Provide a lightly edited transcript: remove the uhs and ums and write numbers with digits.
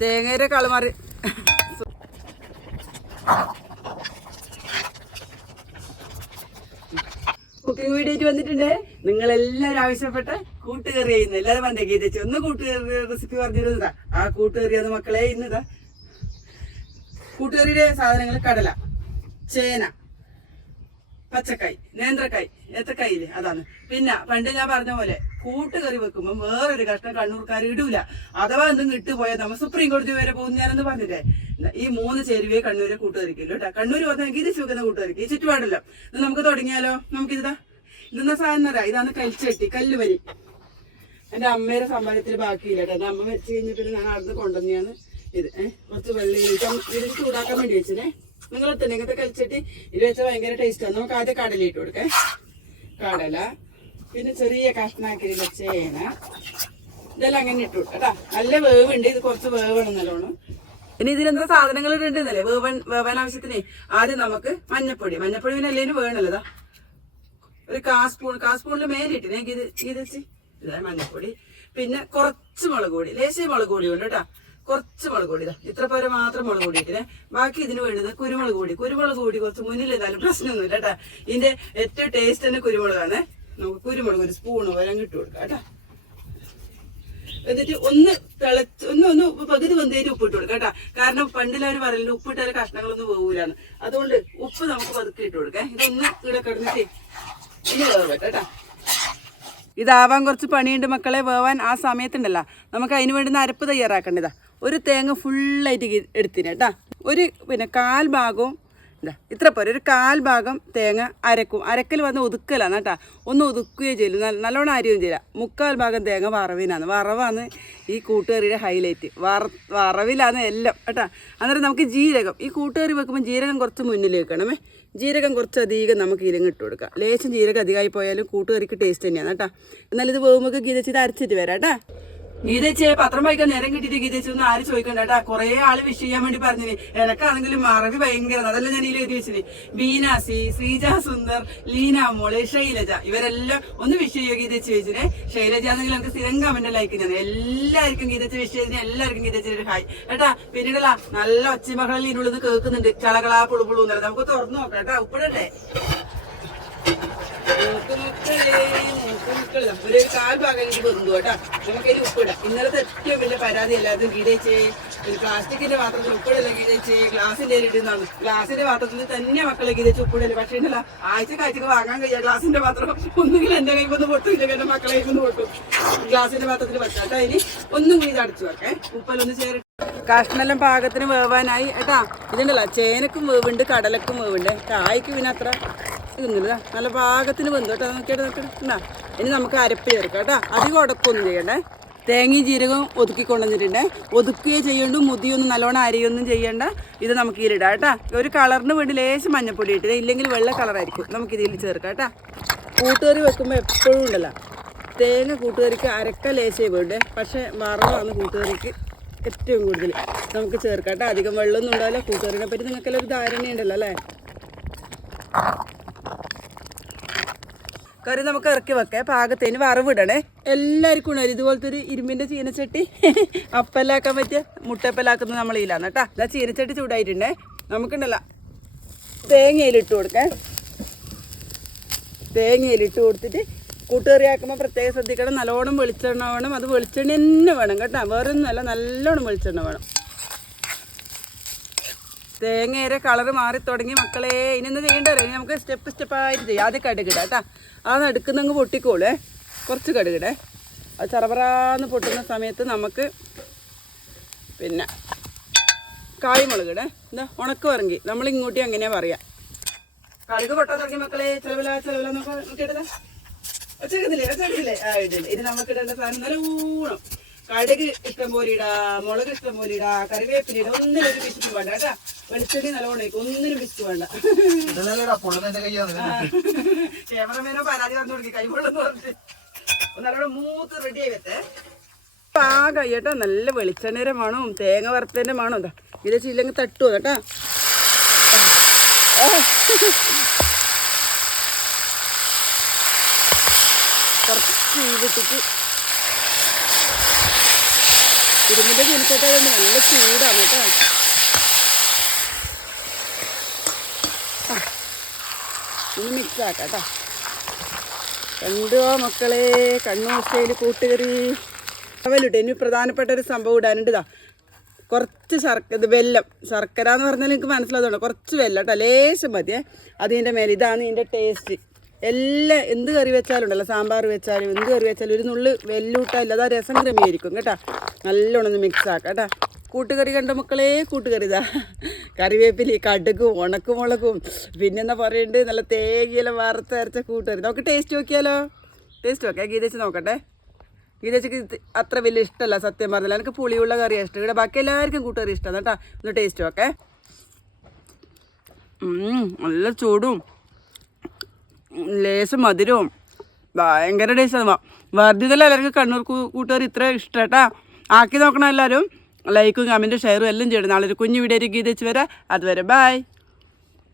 തേങ്ങയുടെ കളമാറി cooking video ആയിട്ട് വന്നിട്ടുണ്ട്. നിങ്ങളെല്ലാവരും ആവശ്യപ്പെട്ട കൂട്ടുകറി ചെയ്യുന്നു. എല്ലാവരും പറഞ്ഞേ ഗീതച്ചു ഒന്ന് കൂട്ടുകറി റെസിപ്പി പറഞ്ഞിരുന്നതാ. ആ കൂട്ടുകറിയാന്ന് മക്കളെ ഇന്നതാ. കൂട്ടുകറിയുടെ സാധനങ്ങൾ കടല, ചേന, പച്ചക്കായ്, നേന്ത്രക്കായ്, ഏത്തക്കായില്ലേ അതാണ്. പിന്നെ പണ്ട് ഞാൻ പറഞ്ഞ പോലെ കൂട്ടുകറി വെക്കുമ്പോൾ വേറൊരു കഷ്ണം കണ്ണൂർക്കാർ ഇടൂല. അഥവാ എന്തും കിട്ടുപോയാൽ നമ്മൾ സുപ്രീം കോടതി വരെ പോകും. ഞാനെന്ന് പറഞ്ഞില്ലേ, ഈ 3 ചേരുവയെ കണ്ണൂരെ കൂട്ടുകറിക്കില്ലോ കേട്ടോ. കണ്ണൂർ പറഞ്ഞാൽ ഗീതച്ചു വെക്കുന്ന കൂട്ടുകറിക്ക് ഈ ചുറ്റുപാടല്ലോ. ഇത് നമുക്ക് തുടങ്ങിയാലോ? നമുക്കിതാ ഇതെന്ന സാധനം തരാം. ഇതാണ് കൽച്ചട്ടി, കല്ലുവരി. എൻ്റെ അമ്മയുടെ സമ്പാദ്യത്തിൽ ബാക്കിയില്ല കേട്ടോ. എൻ്റെ അമ്മ വെച്ച് കഴിഞ്ഞിട്ട് ഞാൻ അവിടുന്ന് കൊണ്ടുവന്നെയാണ് ഇത്. കുറച്ച് വെള്ളം ഇതിന് ചൂടാക്കാൻ വേണ്ടി വെച്ചിനെ. നിങ്ങളെത്തന്നെ ഇങ്ങനത്തെ കൽച്ചട്ടി ഇത് വെച്ചാൽ ഭയങ്കര ടേസ്റ്റാണ്. നമുക്ക് ആദ്യം കടല ഇട്ട് കൊടുക്കേ. കടല, പിന്നെ ചെറിയ കഷ്ണാക്കിയുള്ള ചേന, ഇതെല്ലാം അങ്ങനെ ഇട്ട് കൊടുക്കാം കേട്ടോ. നല്ല വേവുണ്ട്. ഇത് കുറച്ച് വേവണം നല്ലോണം. ഇനി ഇതിലെന്താ സാധനങ്ങൾ ഇടേണ്ടതല്ലേ വേവാൻ ആവശ്യത്തിന്. ആദ്യം നമുക്ക് മഞ്ഞപ്പൊടി പിന്നെ എല്ലാവരും വേണല്ലോ. ഒരു കാസ്പൂണിൽ മേലിട്ടിനെ ഗീതച്ച് ഇതാ മഞ്ഞപ്പൊടി. പിന്നെ കുറച്ച് മുളക് പൊടി, ലേശം മുളക് പൊടി ഉണ്ട് കേട്ടോ. കുറച്ച് മുളക് പൊടി, ഇത്ര പേരെ മാത്രം മുളക് പൊടി ഇട്ടിനെ. ബാക്കി ഇതിന് വേണ്ടത് കുരുമുളക് പൊടി. കുരുമുളക് പൊടി കുറച്ച് മുന്നിൽ ഇതാലും പ്രശ്നമൊന്നുമില്ല കേട്ടാ. ഇതിന്റെ ഏറ്റവും ടേസ്റ്റ് തന്നെ കുരുമുളകാണ്. നമുക്ക് കുരുമുളക് ഒരു സ്പൂണ് വരെ ഇട്ട് കൊടുക്കാം കേട്ടാ. എന്നിട്ട് ഒന്ന് തിളച്ച് ഒന്ന് പകുതി വന്നതിന് ഉപ്പിട്ട് കൊടുക്കാം കേട്ടാ. കാരണം പണ്ടിലവർ പറയല്ലോ ഉപ്പിട്ടാൽ കഷ്ണങ്ങളൊന്നും പോകൂലാണ്. അതുകൊണ്ട് ഉപ്പ് നമുക്ക് പതുക്കെ ഇട്ട് കൊടുക്കാം. ഇതൊന്ന് ഇവിടെ കിടന്നിട്ട് ഇനി വേവട്ടെ കേട്ടാ. ഇതാവാൻ കുറച്ച് പണിയുണ്ട് മക്കളെ. വേവാൻ ആ സമയത്തുണ്ടല്ലോ നമുക്ക് അതിന് വേണ്ടുന്ന അരപ്പ് തയ്യാറാക്കേണ്ടതാ. ഒരു തേങ്ങ ഫുള്ളായിട്ട് എടുത്തിന് കേട്ടാ. ഒരു പിന്നെ 1/4 ഭാഗവും ഇതാ ഇത്ര പോരെ. ഒരു 1/4 ഭാഗം തേങ്ങ അരക്കും. അരക്കൽ വന്ന് ഒതുക്കലാണ് കേട്ടാ. ഒന്ന് ഒതുക്കുകയും ചെയ്യും, നല്ലോണം അരിയും ചെയ്യാം. 3/4 ഭാഗം തേങ്ങ വറവിനാണ്. വറവാണ് ഈ കൂട്ടുകറിയുടെ ഹൈലൈറ്റ്. വറവിലാണ് എല്ലാം കേട്ടാ. അന്നേരം നമുക്ക് ജീരകം, ഈ കൂട്ടുകറി വെക്കുമ്പോൾ ജീരകം കുറച്ച് മുന്നിൽ വെക്കണമേ. ജീരകം കുറച്ചധികം നമുക്ക് ഇതിലങ്ങ് ഇട്ട് കൊടുക്കാം. ലേശം ജീരകം അധികമായി പോയാലും കൂട്ടുകറിക്ക് ടേസ്റ്റ് തന്നെയാണ് കേട്ടോ. എന്നാലും ഇത് വേകുമ്പോൾ ഗീതച്ച് ഇത് അരച്ചിട്ട് വരാം കേട്ടാ. ഗീതച്ച് പത്രം വായിക്കാൻ നേരം കിട്ടിയിട്ട് ഗീതച്ച് ഒന്നും ആരും ചോദിക്കണ്ട കേട്ടാ. കുറെ ആള് വിഷ് ചെയ്യാൻ വേണ്ടി പറഞ്ഞിന്. എനക്കാണെങ്കിലും മറവി ഭയങ്കര. അതല്ല ഞാൻ ഇതിൽ എഴുതി വെച്ചിന്. ബീനാസി, ശ്രീജ സുന്ദർ, ലീന മോള്, ശൈലജ, ഇവരെല്ലാം ഒന്ന് വിഷ് ചെയ്യുക ഗീതച്ച് വെച്ചിനെ. ശൈലജ ആണെങ്കിൽ എനിക്ക് സ്ഥിരം കമന്റ് ലൈക്ക് ഞാൻ എല്ലാവർക്കും ഗീതച്ച് വിഷ് ചെയ്തിന്. എല്ലാവർക്കും ഗീതച്ച് ഒരു ഹായ് കേട്ടാ. പിന്നീടല്ല നല്ല ഒച്ചമകളിൽ ഇതിനുള്ളത് കേൾക്കുന്നുണ്ട്. ചളകളാ പുളുപുളു എന്നല്ല. നമുക്ക് തുറന്നു നോക്കാം കേട്ടാ. ഉപ്പിടട്ടെ. ഒരു 1/4 ഭാഗം എനിക്ക് വെന്തു കേട്ടോ. നമുക്കതിന് ഉപ്പിടാം. ഇന്നലത്തെ ഏറ്റവും വലിയ പരാതി എല്ലാവരും ഗീതച്ച് പ്ലാസ്റ്റിക്കിന്റെ പാത്രത്തിൽ ഉപ്പിടല്ല ഗീതച്ച് ഗ്ലാസിന്റെ ഇടുന്നതാണ്. ഗ്ലാസിന്റെ പാത്രത്തിൽ തന്നെ മക്കളെ ഗീതച്ച് ഉപ്പിടല്. പക്ഷേ ഉണ്ടല്ല ആഴ്ചക്ക് വാങ്ങാൻ കഴിയാ ഗ്ലാസിന്റെ പാത്രം. ഒന്നുകിൽ എന്റെ കൈ വന്ന് പൊട്ടും, ഇല്ലെങ്കിൽ എന്റെ മക്കളെ കൈ വന്ന് പൊട്ടും. ഗ്ലാസിന്റെ പാത്രത്തിൽ വെച്ചാൽ കേട്ടോ. ഇനി ഒന്നും കൂടി ഇത് അടച്ചു വെക്കേ. ഉപ്പലൊന്ന് ചേർത്ത് കഷ്ണെല്ലാം പാകത്തിന് വേവാനായി കേട്ടാ. ഇതുണ്ടല്ലോ ചേനക്കും വേവുണ്ട്, കടലക്കും വേവുണ്ട്. കായ്ക്ക് പിന്നെ അത്ര ഇതൊന്നുമില്ല. നല്ല പാകത്തിന് വെന്തു കേട്ടോ. നോക്കിയിട്ട് ഇനി നമുക്ക് അരപ്പ് ചേർക്കാം കേട്ടോ. അധികം ഉടക്കൊന്നും ചെയ്യണ്ടേ. തേങ്ങയും ജീരകവും ഒതുക്കിക്കൊണ്ടുവന്നിട്ടുണ്ടേ. ഒതുക്കുകയോ ചെയ്യണ്ടു, മുതിയൊന്നും നല്ലോണം അരിയൊന്നും ചെയ്യണ്ട. ഇത് നമുക്ക് ഇതിലിടാം കേട്ടോ. ഒരു കളറിന് വേണ്ടി ലേശം മഞ്ഞപ്പൊടി ഇട്ടില്ല, ഇല്ലെങ്കിൽ വെള്ള കളറായിരിക്കും. നമുക്കിതിൽ ചേർക്കാം കേട്ടോ. കൂട്ടുകറി വെക്കുമ്പോൾ എപ്പോഴും ഉണ്ടല്ലോ തേങ്ങ കൂട്ടുകറിക്ക് അരക്ക ലേശേ വേണ്ടേ. പക്ഷേ വറവാണ് കൂട്ടുകറിക്ക് ഏറ്റവും കൂടുതൽ നമുക്ക് ചേർക്കാം കേട്ടോ. അധികം വെള്ളമൊന്നും ഉണ്ടാവില്ല. കൂട്ടുകറിനെ പറ്റി നിങ്ങൾക്കെല്ലാം ഒരു ധാരണയുണ്ടല്ലോ അല്ലേ. കറി നമുക്ക് ഇറക്കി വെക്കാം. പാകത്തിന് വറവിടണേ. എല്ലാവർക്കും ഉണ്ടല്ലോ ഇതുപോലത്തെ ഒരു ഇരുമ്പിൻ്റെ ചീനച്ചട്ടി. അപ്പലാക്കാൻ പറ്റിയ മുട്ടപ്പലാക്കുന്നത് നമ്മളിലാണ് കേട്ടോ. ഇതാ ചീനച്ചട്ടി ചൂടായിട്ടുണ്ടേ. നമുക്കുണ്ടല്ലോ തേങ്ങയിലിട്ട് കൊടുക്കാം. തേങ്ങയിലിട്ട് കൊടുത്തിട്ട് കൂട്ടുകറി ആക്കുമ്പോൾ പ്രത്യേകം ശ്രദ്ധിക്കണം. നല്ലോണം വെളിച്ചെണ്ണ വേണം. അത് വെളിച്ചെണ്ണ തന്നെ വേണം കേട്ടോ. വേറെ ഒന്നുമല്ല, നല്ലോണം വെളിച്ചെണ്ണ വേണം. തേങ്ങയുടെ കളറ് മാറി തുടങ്ങി മക്കളെ. ഇനി എന്താ ചെയ്യേണ്ടത്? ഇനി നമുക്ക് സ്റ്റെപ്പായിട്ട് ചെയ്യാം. ആദ്യം കടുകിടാം കേട്ടോ. അത് എടുക്കുന്നങ്ങ് പൊട്ടിക്കോളേ. കുറച്ച് കടുകിടേ. അത് ചറപറാന്ന് പൊട്ടുന്ന സമയത്ത് നമുക്ക് പിന്നെ കായ്മുളകിടേ. എന്താ ഉണക്ക് പറങ്കി നമ്മളിങ്ങോട്ടും അങ്ങനെയാ പറയാം. കടുക് പൊട്ടാൻ തുടങ്ങി മക്കളെ. ചിലവില നോക്കിയിട്ടതാ വെച്ചേക്കുന്നില്ലേ ആ ഇടില്ല. ഇത് നമുക്ക് ഇടേണ്ട സാധനം നല്ല ഊണം. കടുക് ഇഷ്ടം പോലെ ഇടാ, മുളക് ഇഷ്ടം പോലെ ഇടാ, കറിവേപ്പില ഇടാ. ഒന്നിനും ഒരു പിശുക്ക് വേണ്ട കേട്ടാ. വെളിച്ചെണ്ണി നല്ലോണം ഒന്നിനും പിശുക്ക് വേണ്ട. ക്യാമറമാനോ പരാതി പറഞ്ഞു കൊടുക്കി കൈകൊള്ളെന്ന് പറഞ്ഞിട്ട് നല്ലോണം മൂത്ത് റെഡി ആയി വെത്തേ. പാകം കേട്ടോ. നല്ല വെളിച്ചെണ്ണയുടെ മണവും തേങ്ങ വറുത്തതിന്റെ മണം എന്താ ഇത് ചില്ലെങ്കിൽ തട്ടുമോ കേട്ടാ. കുറച്ച് ചെയ്തിട്ട് ഇരുമ്പിൻ്റെ ചീനച്ചട്ടായതുകൊണ്ട് നല്ല ചൂടാണ് കേട്ടോ. ഇനി മിക്സ് ആക്കാം കേട്ടോ. കണ്ടോ മക്കളെ, കണ്ണൂർ സ്റ്റൈൽ കൂട്ടുകറി അവലിട്ട്. ഇനി പ്രധാനപ്പെട്ട ഒരു സംഭവം ഇടാനുണ്ട്. ഇതാ കുറച്ച് വെല്ലം, ശർക്കര എന്ന് പറഞ്ഞാൽ എനിക്ക് മനസ്സിലാവുന്നുണ്ട്. കുറച്ച് വെല്ലം കേട്ടോ, ലേശം മതിയേ. അതിൻ്റെ മേലെ ഇതാണ് ഇതിൻ്റെ ടേസ്റ്റ്. എല്ലാം എന്ത് കറി വെച്ചാലും ഉണ്ടല്ലോ, സാമ്പാർ വെച്ചാലും എന്ത് കറി വെച്ചാലും ഒരു നുള്ളു വെല്ലൂട്ടാല്ല, അത് ആ രസം ക്രമീകരിക്കും കേട്ടോ. നല്ലോണം ഒന്ന് മിക്സ് ആക്കാം കേട്ടോ. കൂട്ടുകറി കണ്ട മക്കളെ, കൂട്ടുകറി ഇതാ കറിവേപ്പിലി, കടുകും ഉണക്കുമുളകും പിന്നെന്താ പറയുന്നുണ്ട് നല്ല തേങ്ങയെല്ലാം വറുത്തരച്ച കൂട്ടുകറി. നമുക്ക് ടേസ്റ്റ് നോക്കിയാലോ? ടേസ്റ്റ് നോക്കാം. ഗീതച്ച് നോക്കട്ടെ. ഗീതച്ചക്ക് അത്ര വലിയ ഇഷ്ടമല്ല സത്യം പറഞ്ഞാൽ. എനിക്ക് പുളിയുള്ള കറിയാണ് ഇഷ്ടം. ഇവിടെ ബാക്കി എല്ലാവർക്കും കൂട്ടുകറി ഇഷ്ടമാണ് കേട്ടോ. ഒന്ന് ടേസ്റ്റ് നോക്കേ. നല്ല ചൂടും ലേശം മധുരവും ഭയങ്കര ടേസ്റ്റാണ്. വർദ്ധിതല്ല എല്ലാവർക്കും കണ്ണൂർ കൂട്ടുകറി ഇത്ര ഇഷ്ടം കേട്ടോ. ആക്കി നോക്കണം എല്ലാവരും. ലൈക്കും കമൻറ്റും ഷെയറും എല്ലാം ചെയ്യണം. നാളെ ഒരു കുഞ്ഞു വീഡിയോ ഗീതച്ച് വരാം. അതുവരെ ബൈ.